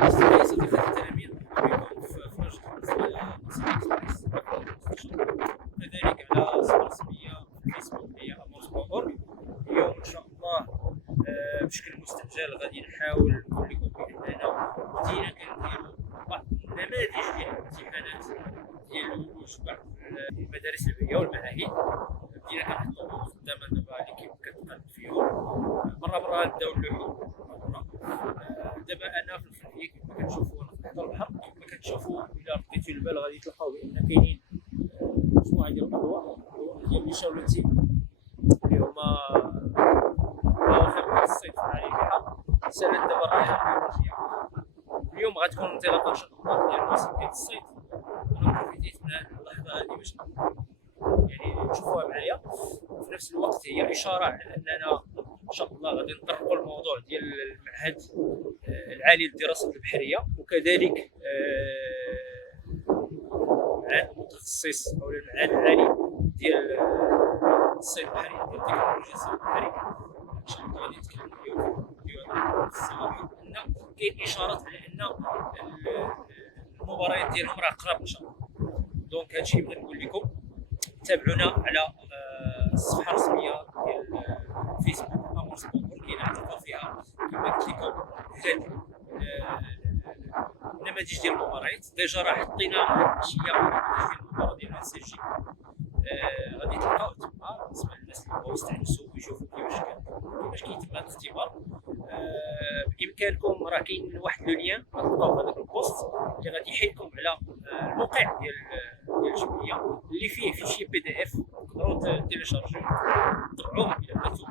أصدقائي صديقاتي التلاميذ، مرحبا بكم في نشرة نصيحة إكسبريس كذلك على صفحة رسمية في الفيسبوك اللي هي amos.org. اليوم إن شاء الله بشكل مستعجل غادي نحاول نقول لكم بأننا بدينا كنديرو بعض النماذج ديال الامتحانات ديال الولوج بعض المدارس العليا والمعاهد. بدينا كنحطو قدامنا دابا اللي كتقاد فيهم مرة نبداو نلوحو مرة. دابا انا في الخلفيه كما كتشوفوا انا في البحر، كما كتشوفوا الا رديتوا البال غادي تلقاو بان كاينين مجموعه ديال الاضواء ديال ليشارلوتي اللي هما اواخر ديال الصيف في البحر. سالت دابا الرحله البيولوجيه. اليوم غتكون انطلاقه ان شاء الله ديال الموسم ديال الصيد. انا بروفيتيت من هذه اللحظه هذه باش يعني تشوفوها معايا، وفي نفس الوقت هي اشاره على اننا ان شاء الله غادي نطرقوا الموضوع ديال المعهد العالي للدراسات البحريه، وكذلك المعهد المتخصص او المعهد العالي ديال الصيد البحري، ديال تكنولوجيا الصيد البحري. ان شاء الله غادي نتكلم اليوم في الفيديو هذا الصراحه ان كاين اشارات على ان المباريات ديالهم راه قراب ان شاء الله. دونك هادشي اللي بغيت نقول لكم. تابعونا على الصفحه الرسميه ديال الفيسبوك amos.org اللي غتلقاو فيها كما قلت لكم هاد النماذج ديال المباريات. ديجا راه حطينا هاد الشيء نماذج ديال المباراه ديال السي جي. غادي تلقاو تما بالنسبه للناس اللي بغاو يستانسوا ويشوفوا كيفاش كيتم هذا الاختبار. بامكانكم راه كاين واحد لو لين غتلقاوه في هذاك البوست اللي غادي يحيلكم على الموقع ديال الجمعيه اللي فيه فيشي بي دي اف تقدروا تيليشارجيو تطبعوه الى بغيتو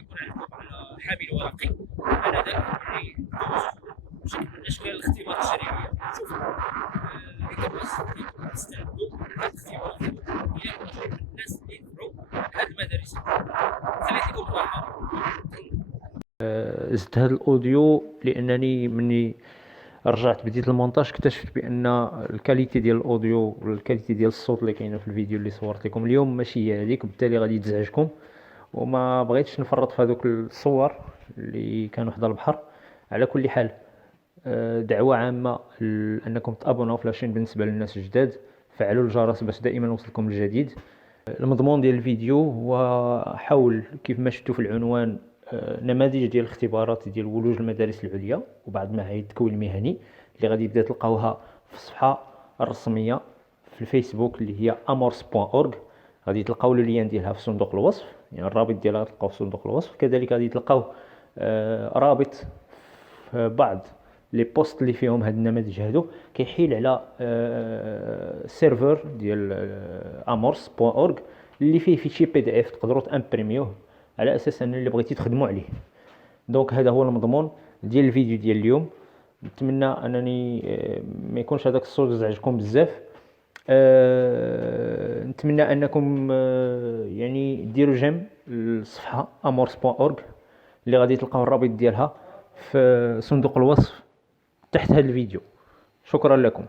يكون عندكم على حامل ورقي. انا داك اللي دوزو بشكل من اشكال الاختبار التجريبيه. شوفوا كيفاش تستعدوا لهذا الاختبارات الى كنتو من الناس اللي يتبعوا هاد المدارس. خليت لكم الراحه. زدت هذا الاوديو لانني مني رجعت بديت المونتاج اكتشفت بان الكاليتي ديال الاوديو والكاليتي ديال الصوت اللي كاينه في الفيديو اللي صورت لكم اليوم ماشي هي هذيك، بالتالي غادي تزعجكم وما بغيتش نفرط في هذوك الصور اللي كانوا حدا البحر. على كل حال دعوه عامه انكم تابوناو في لاشين بالنسبه للناس الجداد، فعلوا الجرس باش دائما يوصلكم الجديد. المضمون ديال الفيديو هو حول كيف ما شفتوا في العنوان نماذج ديال الاختبارات ديال ولوج المدارس العليا وبعض معاهد التكوين المهني اللي غادي يبدا تلقاوها في الصفحه الرسميه في الفيسبوك اللي هي amos.org. غادي تلقاو اللين ديالها في صندوق الوصف، يعني الرابط ديالها تلقاو في صندوق الوصف. كذلك غادي تلقاو رابط في بعض لي بوست اللي فيهم هاد النماذج هادو كيحيل على سيرفر ديال amos.org اللي فيه فيشي بي دي اف تقدروا تامبريميوه على اساس ان اللي بغيتي تخدموا عليه. دونك هذا هو المضمون ديال الفيديو ديال اليوم. نتمنى انني ما يكونش هذاك الصوت يزعجكم بزاف. نتمنى انكم يعني ديروا جيم الصفحه amos.org اللي غادي تلقاو الرابط ديالها في صندوق الوصف تحت هذا الفيديو. شكرا لكم.